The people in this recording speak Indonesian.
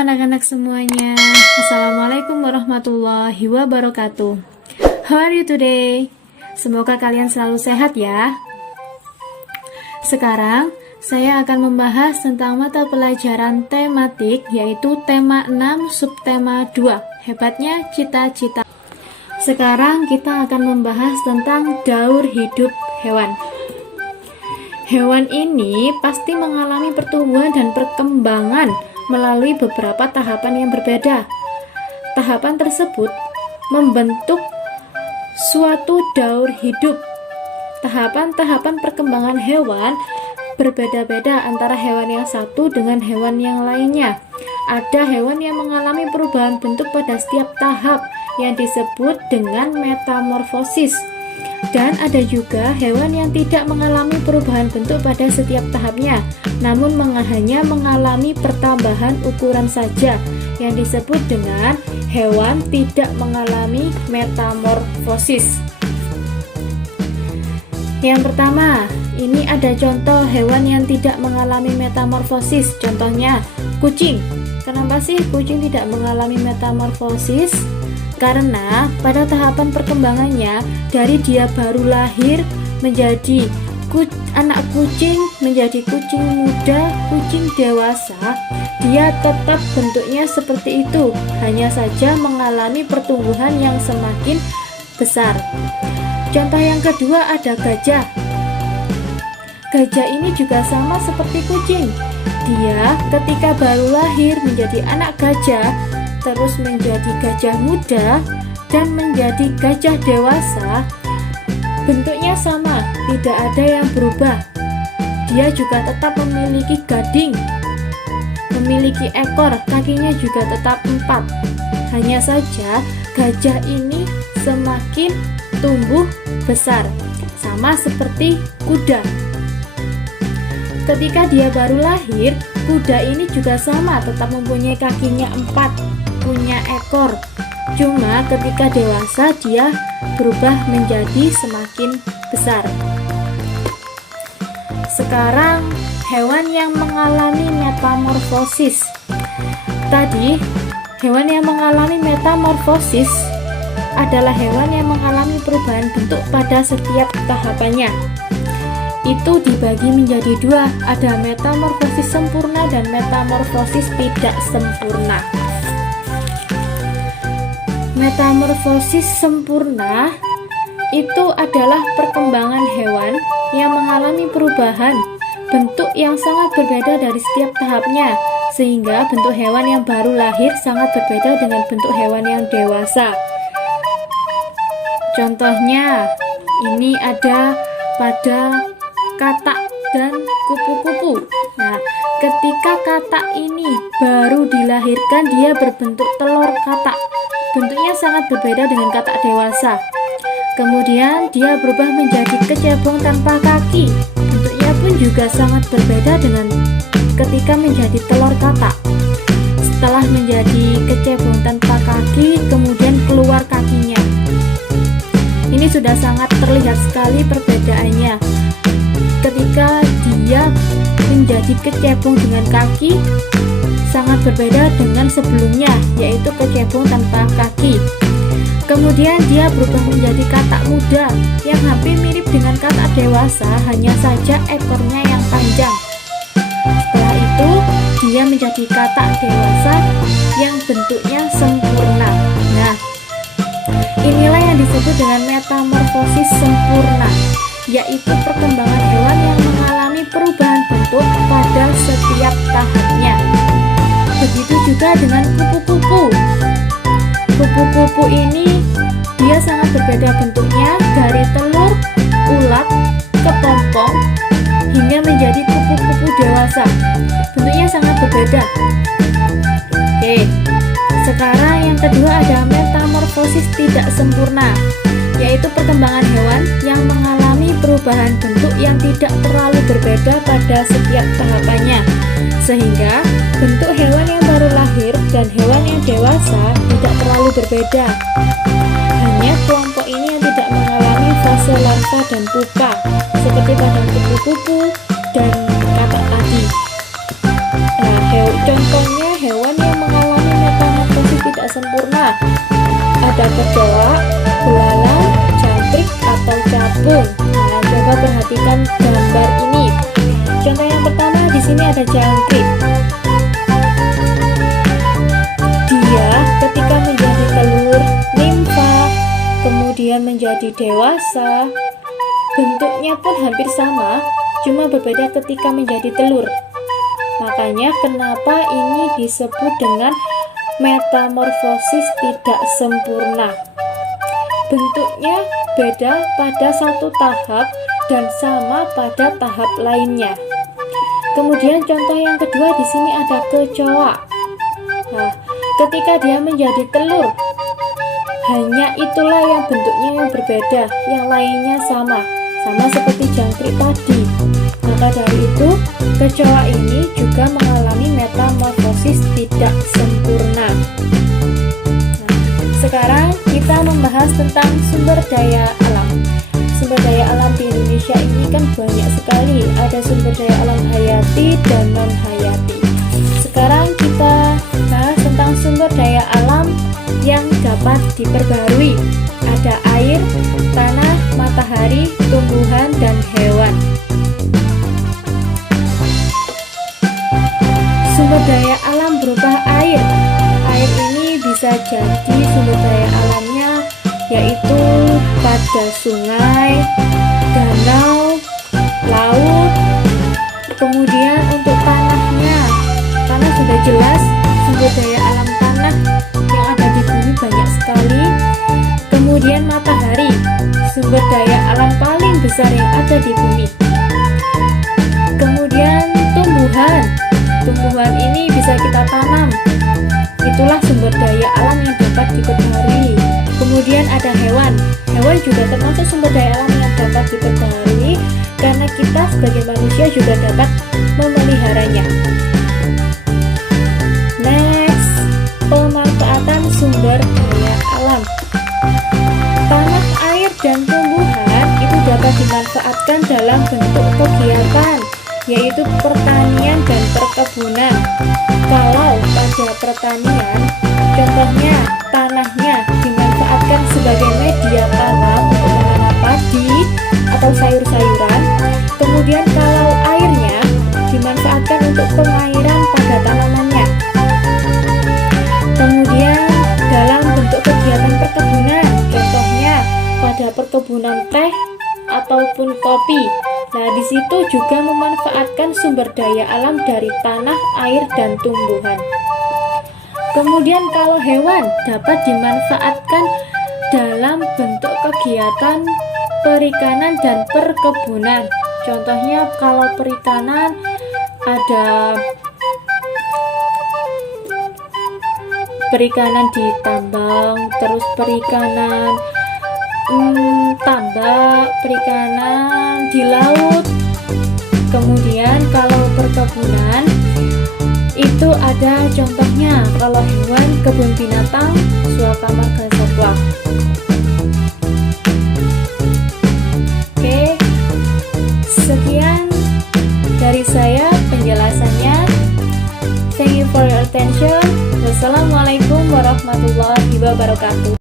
anak-anak semuanya. Assalamualaikum warahmatullahi wabarakatuh. How are you today? Semoga kalian selalu sehat ya. Sekarang saya akan membahas tentang mata pelajaran tematik, yaitu tema 6 subtema 2. Hebatnya cita-cita. Sekarang kita akan membahas tentang daur hidup hewan. Hewan ini pasti mengalami pertumbuhan dan perkembangan melalui beberapa tahapan yang berbeda. Tahapan tersebut membentuk suatu daur hidup. Tahapan-tahapan perkembangan hewan berbeda-beda antara hewan yang satu dengan hewan yang lainnya. Ada hewan yang mengalami perubahan bentuk pada setiap tahap yang disebut dengan metamorfosis. Dan ada juga hewan yang tidak mengalami perubahan bentuk pada setiap tahapnya, namun hanya mengalami pertambahan ukuran saja, yang disebut dengan hewan tidak mengalami metamorfosis. Yang pertama, ini ada contoh hewan yang tidak mengalami metamorfosis. Contohnya, kucing. Kenapa sih kucing tidak mengalami metamorfosis? Karena pada tahapan perkembangannya, dari dia baru lahir menjadi anak kucing, menjadi kucing muda, kucing dewasa, dia tetap bentuknya seperti itu, hanya saja mengalami pertumbuhan yang semakin besar. Contoh yang kedua ada gajah. Gajah ini juga sama seperti kucing. Dia ketika baru lahir menjadi anak gajah, terus menjadi gajah muda, dan menjadi gajah dewasa. Bentuknya sama, tidak ada yang berubah. Dia juga tetap memiliki gading, memiliki ekor, kakinya juga tetap 4. Hanya saja gajah ini semakin tumbuh besar, sama seperti kuda. Ketika dia baru lahir, kuda ini juga sama, tetap mempunyai kakinya 4, punya ekor. Cuma ketika dewasa dia berubah menjadi semakin besar. Sekarang hewan yang mengalami metamorfosis. Tadi hewan yang mengalami metamorfosis adalah hewan yang mengalami perubahan bentuk pada setiap tahapannya. Itu dibagi menjadi 2, ada metamorfosis sempurna dan metamorfosis tidak sempurna. Metamorfosis sempurna itu adalah perkembangan hewan yang mengalami perubahan bentuk yang sangat berbeda dari setiap tahapnya, sehingga bentuk hewan yang baru lahir sangat berbeda dengan bentuk hewan yang dewasa. Contohnya, ini ada pada katak dan kupu-kupu. Nah, ketika katak ini baru dilahirkan, dia berbentuk telur katak. Bentuknya sangat berbeda dengan katak dewasa. Kemudian dia berubah menjadi kecebong tanpa kaki. Bentuknya pun juga sangat berbeda dengan ketika menjadi telur katak. Setelah menjadi kecebong tanpa kaki, kemudian keluar kakinya. Ini sudah sangat terlihat sekali perbedaannya. Ketika dia menjadi kecebong dengan kaki, sangat berbeda dengan sebelumnya, yaitu kecebong tanpa kaki. Kemudian dia berubah menjadi katak muda yang hampir mirip dengan katak dewasa, hanya saja ekornya yang panjang. Setelah itu dia menjadi katak dewasa yang bentuknya sempurna. Nah, inilah yang disebut dengan metamorfosis sempurna, yaitu perkembangan hewan yang mengalami perubahan bentuk pada setiap tahapnya. Begitu juga dengan kupu-kupu. Kupu-kupu ini dia sangat berbeda bentuknya, dari telur, ulat, kepompong, hingga menjadi kupu-kupu dewasa. Bentuknya sangat berbeda. Oke, sekarang yang kedua ada metamorfosis tidak sempurna, yaitu perkembangan hewan yang mengalami perubahan bentuk yang tidak terlalu berbeda pada setiap tahapannya, sehingga bentuk hewan yang baru lahir dan hewan yang dewasa tidak terlalu berbeda. Hanya kelompok ini yang tidak mengalami fase larva dan pupa, seperti pada kupu-kupu dan katak tadi. Nah, contohnya hewan yang mengalami sempurna. Ada kecoa, belalang, jangkrik atau capung. Nah, coba perhatikan gambar ini. Contoh yang pertama, di sini ada jangkrik. Dia ketika menjadi telur nimfa, kemudian menjadi dewasa, bentuknya pun hampir sama, cuma berbeda ketika menjadi telur. Makanya kenapa ini disebut dengan metamorfosis tidak sempurna. Bentuknya beda pada satu tahap dan sama pada tahap lainnya. Kemudian contoh yang kedua, di sini ada kecoa. Nah, ketika dia menjadi telur, hanya itulah yang bentuknya yang berbeda, yang lainnya sama seperti jangkrik tadi. Maka dari itu, kecoa ini juga mengalami metamorfosis tidak sempurna. Nah, sekarang kita membahas tentang sumber daya alam. Sumber daya alam di Indonesia ini kan banyak sekali. Ada sumber daya alam hayati dan non hayati. Sekarang kita bahas tentang sumber daya alam yang dapat diperbarui. Ada air, tanah, matahari, tumbuhan, dan hewan. Sumber daya alam berupa air. Air ini bisa jadi sumber daya alamnya yaitu pada sungai, danau, laut. Kemudian untuk tanahnya, tanah sudah jelas sumber daya alam tanah yang ada di bumi banyak sekali. Kemudian matahari, sumber daya alam paling besar yang ada di bumi. Kemudian tumbuhan ini bisa kita tanam. Itulah sumber daya alam yang dapat diperbarui. Kemudian ada hewan juga termasuk sumber daya alam yang dapat diperbarui karena kita sebagai manusia juga dapat memeliharanya. Next, pemanfaatan sumber daya alam. Tanah, air, dan tumbuhan itu dapat dimanfaatkan dalam bentuk kegiatan, yaitu pertanian dan perkebunan. Kalau pada pertanian, contohnya tanahnya dimanfaatkan sebagai media tanam untuk menanam padi atau sayur-sayuran. Kemudian kalau airnya dimanfaatkan untuk pengairan pada tanamannya. Kemudian dalam bentuk kegiatan perkebunan, contohnya pada perkebunan teh ataupun kopi. Nah, di situ juga memanfaatkan sumber daya alam dari tanah, air, dan tumbuhan. Kemudian kalau hewan dapat dimanfaatkan dalam bentuk kegiatan perikanan dan perkebunan. Contohnya kalau perikanan ada perikanan di tambang, terus perikanan tambak, perikanan di laut. Kemudian kalau perkebunan itu ada contohnya, kalau hewan kebun binatang, suaka marga satwa. Oke, sekian dari saya penjelasannya. Thank you for your attention. Wassalamualaikum warahmatullahi wabarakatuh.